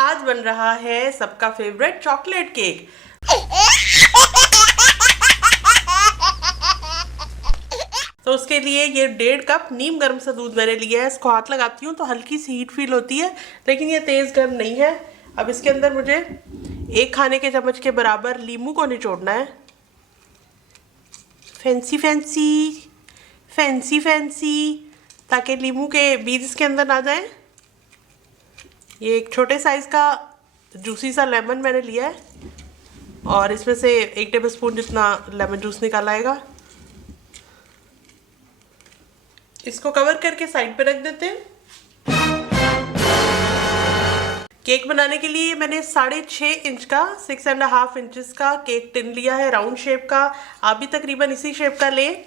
आज बन रहा है सबका फेवरेट चॉकलेट केक। तो उसके लिए ये 1.5 कप नीम गर्म सा दूध मैंने लिया है। इसको हाथ लगाती हूँ तो हल्की सी हीट फील होती है, लेकिन ये तेज़ गर्म नहीं है। अब इसके अंदर मुझे 1 खाने के चम्मच के बराबर नींबू को निचोड़ना है। फैंसी फैंसी फैंसी फैंसी, ताकि नींबू के बीज इसके अंदर ना जाए। ये एक छोटे साइज़ का जूसी सा लेमन मैंने लिया है और इसमें से 1 टेबलस्पून जितना लेमन जूस निकाला आएगा। इसको कवर करके साइड पे रख देते हैं। केक बनाने के लिए मैंने 6.5 इंच का 6.5 इंचेस का केक टिन लिया है, राउंड शेप का। आप भी तकरीबन इसी शेप का लें,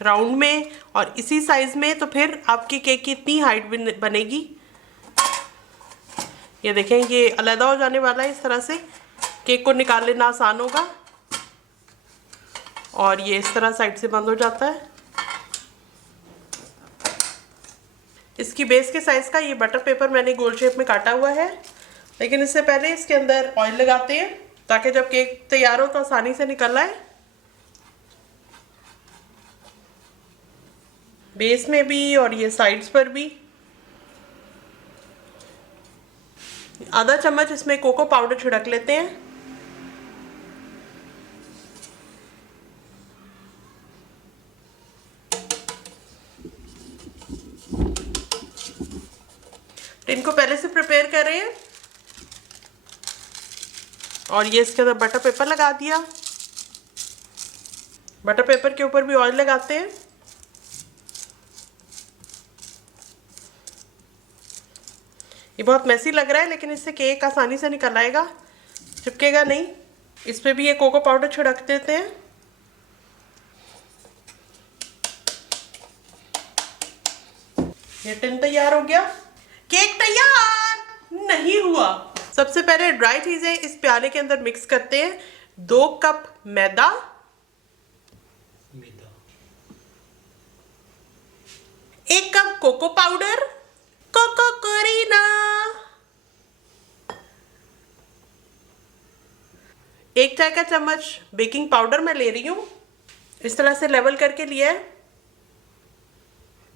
राउंड में और इसी साइज में, तो फिर आपकी केक की इतनी हाइट बनेगी। ये देखें, ये अलग हो जाने वाला है। इस तरह से केक को निकाल लेना आसान होगा और ये इस तरह साइड से बंद हो जाता है। इसकी बेस के साइज़ का ये बटर पेपर मैंने गोल शेप में काटा हुआ है, लेकिन इससे पहले इसके अंदर ऑयल लगाते हैं ताकि जब केक तैयार हो तो आसानी से निकल आए। बेस में भी और ये साइड्स पर भी। आधा चम्मच इसमें कोको पाउडर छिड़क लेते हैं। टिन को पहले से प्रिपेयर कर रहे हैं और ये इसके अंदर बटर पेपर लगा दिया। बटर पेपर के ऊपर भी ऑयल लगाते हैं। ये बहुत मैसी लग रहा है, लेकिन इससे केक आसानी से निकल आएगा, चिपकेगा नहीं। इस पे भी ये कोको पाउडर छिड़क देते हैं। ये टिन तैयार हो गया। केक तैयार नहीं हुआ। सबसे पहले ड्राई चीजें इस प्याले के अंदर मिक्स करते हैं। 2 कप मैदा, 1 कप कोको पाउडर, कोको कोरिना, 1 चाय का चम्मच बेकिंग पाउडर मैं ले रही हूँ, इस तरह से लेवल करके लिया है।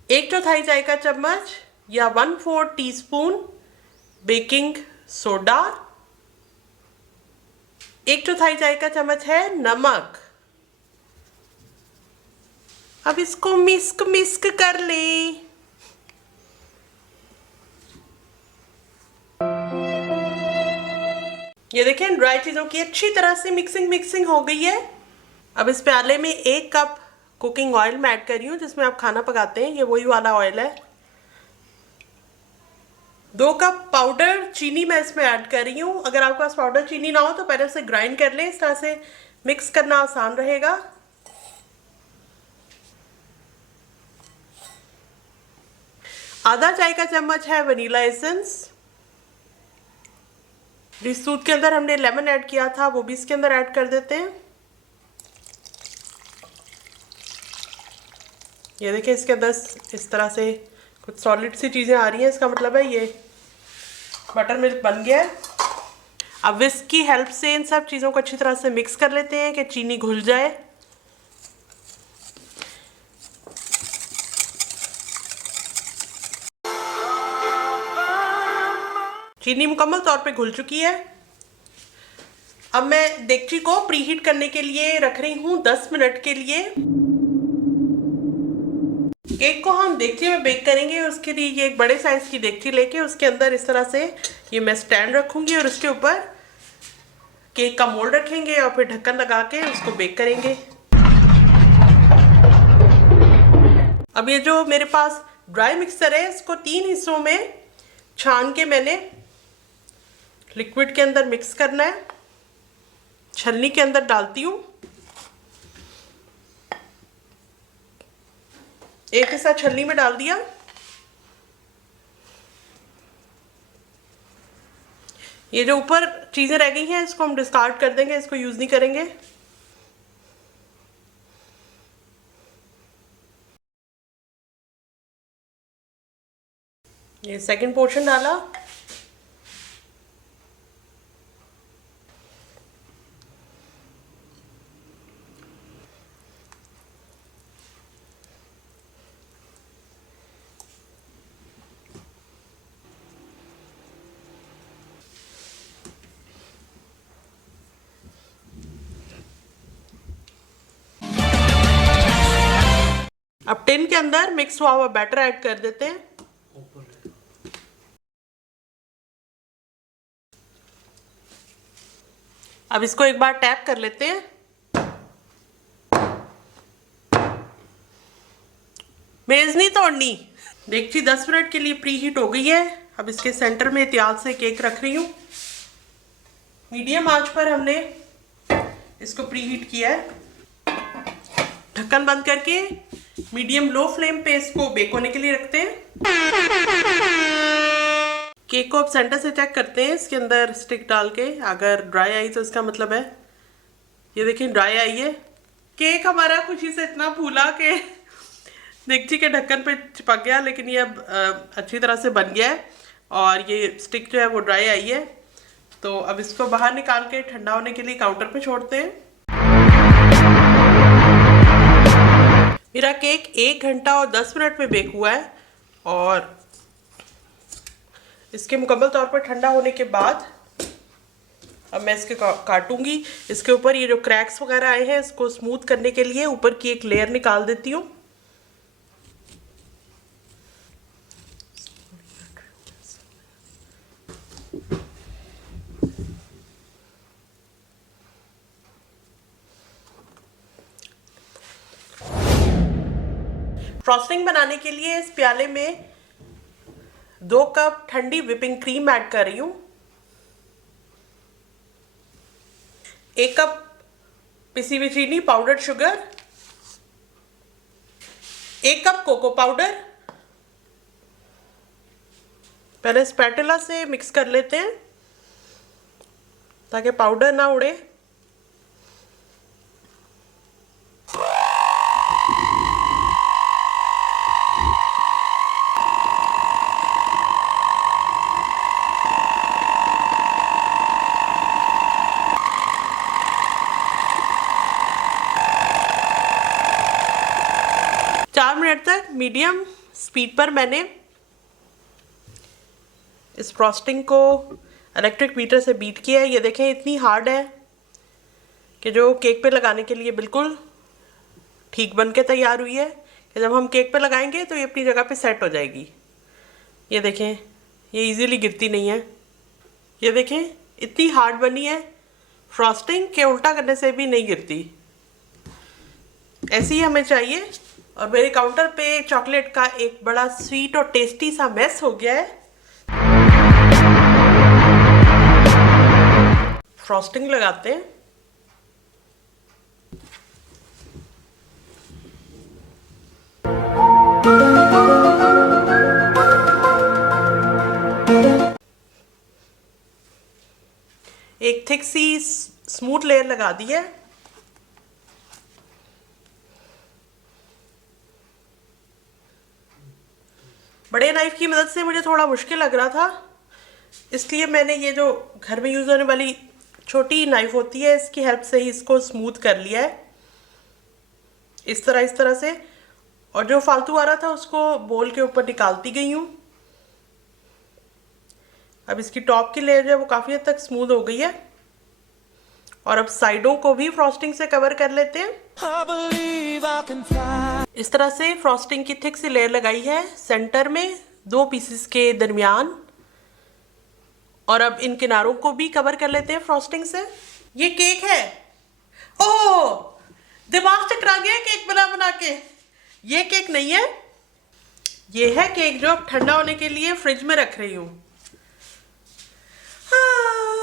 1/4 चाय का चम्मच या 1/4 टीस्पून बेकिंग सोडा, 1/4 चाय का चम्मच है नमक। अब इसको मिस्क कर लें। ये देखें, ड्राई चीज़ों की अच्छी तरह से मिक्सिंग हो गई है। अब इस प्याले में 1 कप कुकिंग ऑयल मैं ऐड कर रही हूँ, जिसमें आप खाना पकाते हैं। ये वही वाला ऑयल है। 2 कप पाउडर चीनी मैं इसमें ऐड कर रही हूँ। अगर आपके पास पाउडर चीनी ना हो तो पहले से ग्राइंड कर लें, इस तरह से मिक्स करना आसान रहेगा। आधा चाय का चम्मच है वनीला एसेंस। जिस दूध के अंदर हमने लेमन ऐड किया था वो भी इसके अंदर ऐड कर देते हैं। ये देखिए, इसके अंदर इस तरह से कुछ सॉलिड सी चीज़ें आ रही हैं, इसका मतलब है ये बटर मिल्क बन गया है। अब विस्क की हेल्प से इन सब चीज़ों को अच्छी तरह से मिक्स कर लेते हैं कि चीनी घुल जाए। चीनी मुकम्मल तौर पे घुल चुकी है। अब मैं देगची को प्रीहीट करने के लिए रख रही हूँ 10 मिनट के लिए। केक को हम देगची में बेक करेंगे। उसके लिए ये एक बड़े साइज की देगची लेके उसके अंदर इस तरह से ये मैं स्टैंड रखूंगी और उसके ऊपर केक का मोल्ड रखेंगे और फिर ढक्कन लगा के उसको बेक करेंगे। अब ये जो मेरे पास ड्राई मिक्सचर है, इसको 3 हिस्सों में छान के मैंने लिक्विड के अंदर मिक्स करना है। छलनी के अंदर डालती हूँ। एक हिस्सा छलनी में डाल दिया। ये जो ऊपर चीजें रह गई हैं इसको हम डिस्कार्ड कर देंगे, इसको यूज नहीं करेंगे। ये सेकंड पोर्शन डाला। अब टिन के अंदर मिक्स हुआ हुआ बैटर ऐड कर देते हैं। अब इसको एक बार टैप कर लेते हैं। मेज नहीं तोड़नी। देखिए 10 मिनट के लिए प्री हीट हो गई है। अब इसके सेंटर में एहतियात से केक रख रही हूँ। मीडियम आंच पर हमने इसको प्री हीट किया है। ढक्कन बंद करके मीडियम लो फ्लेम पे इसको बेक होने के लिए रखते हैं। केक को अब सेंटर से चेक करते हैं, इसके अंदर स्टिक डाल के। अगर ड्राई आई तो इसका मतलब है, ये देखिए ड्राई आई है। केक हमारा खुशी से इतना फूला कि देगची के ढक्कन पे चिपक गया, लेकिन ये अब अच्छी तरह से बन गया है और ये स्टिक जो है वो ड्राई आई है। तो अब इसको बाहर निकाल के ठंडा होने के लिए काउंटर पे छोड़ते हैं। मेरा केक 1 घंटा और 10 मिनट में बेक हुआ है और इसके मुकम्मल तौर पर ठंडा होने के बाद अब मैं इसके काटूंगी। इसके ऊपर ये जो क्रैक्स वगैरह आए हैं इसको स्मूथ करने के लिए ऊपर की एक लेयर निकाल देती हूँ। फ्रॉस्टिंग बनाने के लिए इस प्याले में 2 कप ठंडी व्हिपिंग क्रीम ऐड कर रही हूँ। 1 कप पिसी हुई चीनी, powdered sugar, 1 cup cocoa powder. पहले स्पैटुला से मिक्स कर लेते हैं ताकि पाउडर ना उड़े। मिनट तक मीडियम स्पीड पर मैंने इस फ्रॉस्टिंग को इलेक्ट्रिक बीटर से बीट किया है। ये देखें इतनी हार्ड है कि जो केक पे लगाने के लिए बिल्कुल ठीक बन के तैयार हुई है कि जब हम केक पे लगाएंगे तो ये अपनी जगह पे सेट हो जाएगी। ये देखें ये इजीली गिरती नहीं है। ये देखें इतनी हार्ड बनी है फ्रॉस्टिंग के उल्टा करने से भी नहीं गिरती। ऐसी ही हमें चाहिए। और मेरे काउंटर पे चॉकलेट का एक बड़ा स्वीट और टेस्टी सा मेस हो गया है। फ्रॉस्टिंग लगाते हैं। एक थिक सी स्मूथ लेयर लगा दी है। बड़े नाइफ की मदद से मुझे थोड़ा मुश्किल लग रहा था, इसलिए मैंने ये जो घर में यूज होने वाली छोटी नाइफ होती है इसकी हेल्प से ही इसको स्मूथ कर लिया है इस तरह से। और जो फालतू आ रहा था उसको बोल के ऊपर निकालती गई हूँ। अब इसकी टॉप की लेयर जो है वो काफ़ी हद तक स्मूथ हो गई है और अब साइडों को भी फ्रॉस्टिंग से कवर कर लेते हैं। इस तरह से फ्रॉस्टिंग की थिक सी लेयर लगाई है सेंटर में 2 पीसेस के दरमियान और अब इन किनारों को भी कवर कर लेते हैं फ्रॉस्टिंग से। ये केक है। ओह दिमाग चकरा गया केक बना बना के। ये केक नहीं है, ये है केक जो अब ठंडा होने के लिए फ्रिज में रख रही हूँ। हाँ।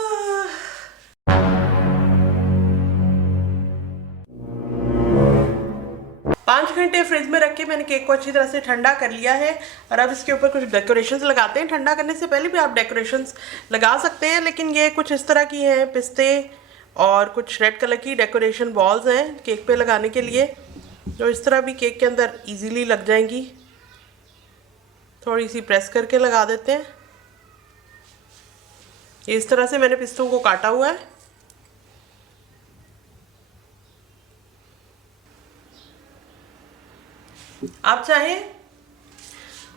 घंटे फ्रिज में रख के मैंने केक को अच्छी तरह से ठंडा कर लिया है और अब इसके ऊपर कुछ डेकोरेशंस लगाते हैं। ठंडा करने से पहले भी आप डेकोरेशंस लगा सकते हैं, लेकिन ये कुछ इस तरह की हैं, पिस्ते और कुछ रेड कलर की डेकोरेशन बॉल्स हैं केक पे लगाने के लिए, जो इस तरह भी केक के अंदर इजीली लग जाएंगी। थोड़ी सी प्रेस करके लगा देते हैं। इस तरह से मैंने पिस्तों को काटा हुआ है। आप चाहें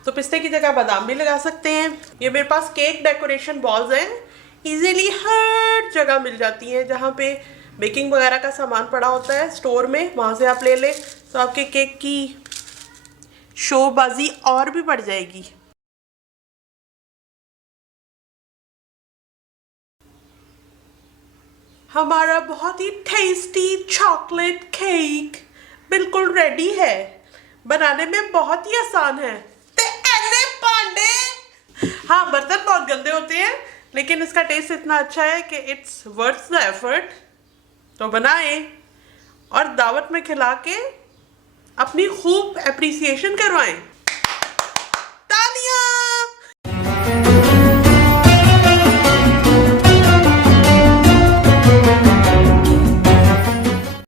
तो पिस्ते की जगह बादाम भी लगा सकते हैं। ये मेरे पास केक डेकोरेशन बॉल्स हैं, इजीली हर जगह मिल जाती हैं। जहाँ पे बेकिंग वगैरह का सामान पड़ा होता है स्टोर में, वहाँ से आप ले लें तो आपके केक की शोबाजी और भी बढ़ जाएगी। हमारा बहुत ही टेस्टी चॉकलेट केक बिल्कुल रेडी है। बनाने में बहुत ही आसान है। हाँ, बर्तन बहुत गंदे होते हैं, लेकिन इसका टेस्ट इतना अच्छा है कि इट्स वर्थ द एफर्ट। तो बनाएं और दावत में खिला के अपनी खूब एप्रिसिएशन करवाएं।